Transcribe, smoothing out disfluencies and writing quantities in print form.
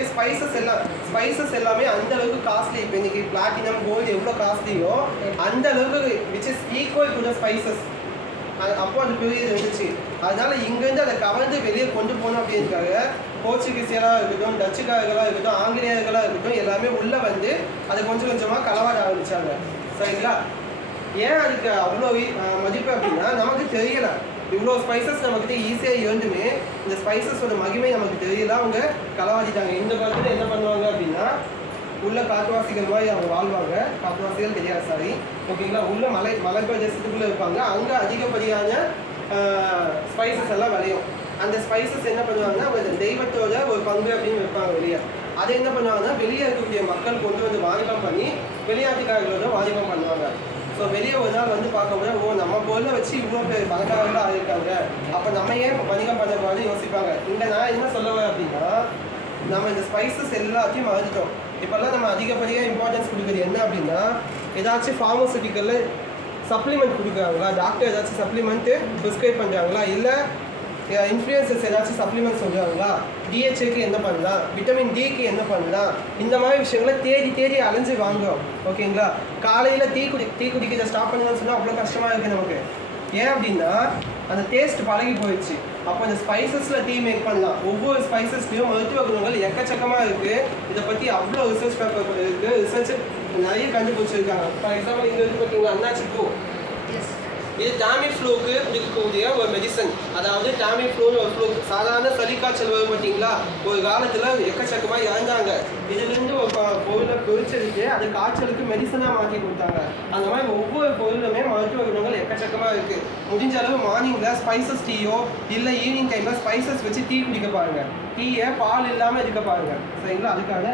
இருக்கக்கூடிய ஸ்பைசஸ் எல்லாமே அந்த அளவுக்கு காஸ்ட்லி. இப்போ இன்னைக்கு பிளாட்டினம் கோல்டு எவ்வளோ காஸ்ட்லியோ அந்த அளவுக்கு which is equal to the spices. அப்போ அது பெரிய இருந்துச்சு. அதனால இங்கேருந்து அதை கவர்ந்து வெளியே கொண்டு போகணும் அப்படின்றதுக்காக போர்ச்சுகீசியராக இருக்கட்டும், டச்சுக்காரர்களாக இருக்கட்டும், ஆங்கிலேயர்களாக இருக்கட்டும் எல்லாமே உள்ளே வந்து அதை கொஞ்சம் கொஞ்சமாக கலவாட ஆரம்பித்தாங்க. சரிங்களா? ஏன் அதுக்கு அவ்வளோ மதிப்பு அப்படின்னா நமக்கு தெரியலை. இவ்வளோ ஸ்பைசஸ் நம்மக்கிட்ட ஈஸியாக இருந்துமே இந்த ஸ்பைசஸோட மகிமை நமக்கு தெரியல. அவங்க களவாடிட்டாங்க. இந்த காலத்தில் என்ன பண்ணுவாங்க அப்படின்னா உள்ள காட்டுவாசிகள் மாதிரி அவங்க வாழ்வாங்க. காட்டுவாசிகள் தெரியாது, சாரி, ஓகேங்களா? உள்ள மலை பிரதேசத்துக்குள்ளே இருப்பாங்க. அங்கே அதிகப்படியான ஸ்பைசஸ் எல்லாம் விளையும். அந்த ஸ்பைசஸ் என்ன பண்ணுவாங்கன்னா அவங்க தெய்வத்தோட ஒரு பங்கு அப்படின்னு வைப்பாங்க வெளியே. அதை என்ன பண்ணுவாங்கன்னா வெளியே இருக்கக்கூடிய மக்கள் கொண்டு வந்து வாணிபம் பண்ணி வெளிநாட்டுக்காரர்களோட வாணிபம் பண்ணுவாங்க. ஸோ வெளியே ஒரு நாள் வந்து பார்க்கும்போது ஓ நம்ம பொருளை வச்சு இவ்வளோ பேர் பணக்காரர்களாக ஆகியிருக்காங்க, அப்போ நம்ம ஏன் வணிகம் பண்ணக்கூடாதுன்னு யோசிப்பாங்க. இங்கே நான் என்ன சொல்லுவேன் அப்படின்னா நம்ம இந்த ஸ்பைசஸ் எல்லாத்தையும் மறந்துட்டோம். இப்போல்லாம் நம்ம அதிகப்படியாக இம்பார்ட்டன்ஸ் கொடுக்குறது என்ன அப்படின்னா ஏதாச்சும் ஃபார்மசூட்டிக்கலில் சப்ளிமெண்ட் கொடுக்குறாங்களா, டாக்டர் ஏதாச்சும் சப்ளிமெண்ட்டு ப்ரிஸ்கிரைப் பண்ணுறாங்களா, இல்லை இன்ஃப்ளூயன்சர்ஸ் ஏதாச்சும் சப்ளிமெண்ட் சொல்கிறாங்களா, டிஹெச்ஏக்கு என்ன பண்ணலாம், விட்டமின் டிக்கு என்ன பண்ணலாம், இந்த மாதிரி விஷயங்களை தேடி அலைஞ்சு வாங்குறோம். ஓகேங்களா? காலையில் டீ குடிக்கிறத ஸ்டாப் பண்ணுங்கன்னு சொன்னால் அவ்வளோ கஷ்டமாக இருக்குது நமக்கு. ஏன் அப்படின்னா அந்த டேஸ்ட் பழகி போயிடுச்சு. அப்போ அந்த ஸ்பைசஸில் டீ மேக் பண்ணலாம். ஒவ்வொரு ஸ்பைசஸ்லையும் மருத்துவ குணங்கள் எக்கச்சக்கமாக இருக்குது. இதை பற்றி அவ்வளோ ரிசர்ச் பேப்பர் இருக்குது. ரிசர்ச் நிறைய கண்டுபிடிச்சிருக்காங்க. ஃபார் எக்ஸாம்பிள் இங்கே இருக்கு பார்த்தீங்களா, அன்னாச்சி பூ. இது டாமி ஃப்ளூக்கு இருக்கக்கூடிய ஒரு மெடிசன். அதாவது டாமி ஃப்ளூன்னு ஒரு ஃப்ளூ, சாதாரண சளி காய்ச்சல் வரும் பார்த்தீங்களா, ஒரு காலத்தில் எக்கச்சக்கமாக இறந்தாங்க. இதுலேருந்து ஒரு பொருளை பொறிச்செடுத்து அது காய்ச்சலுக்கு மெடிசனாக மாற்றி கொடுத்தாங்க. அந்த மாதிரி ஒவ்வொரு பொருளுமே மருத்துவ குணங்கள் எக்கச்சக்கமாக இருக்குது. முடிஞ்ச அளவு மார்னிங்கில் ஸ்பைசஸ் டீயோ இல்லை ஈவினிங் டைமில் ஸ்பைசஸ் வச்சு டீ குடிக்க பாருங்கள். டீயை பால் இல்லாமல் இருக்க பாருங்கள். சரிங்களா? அதுக்காக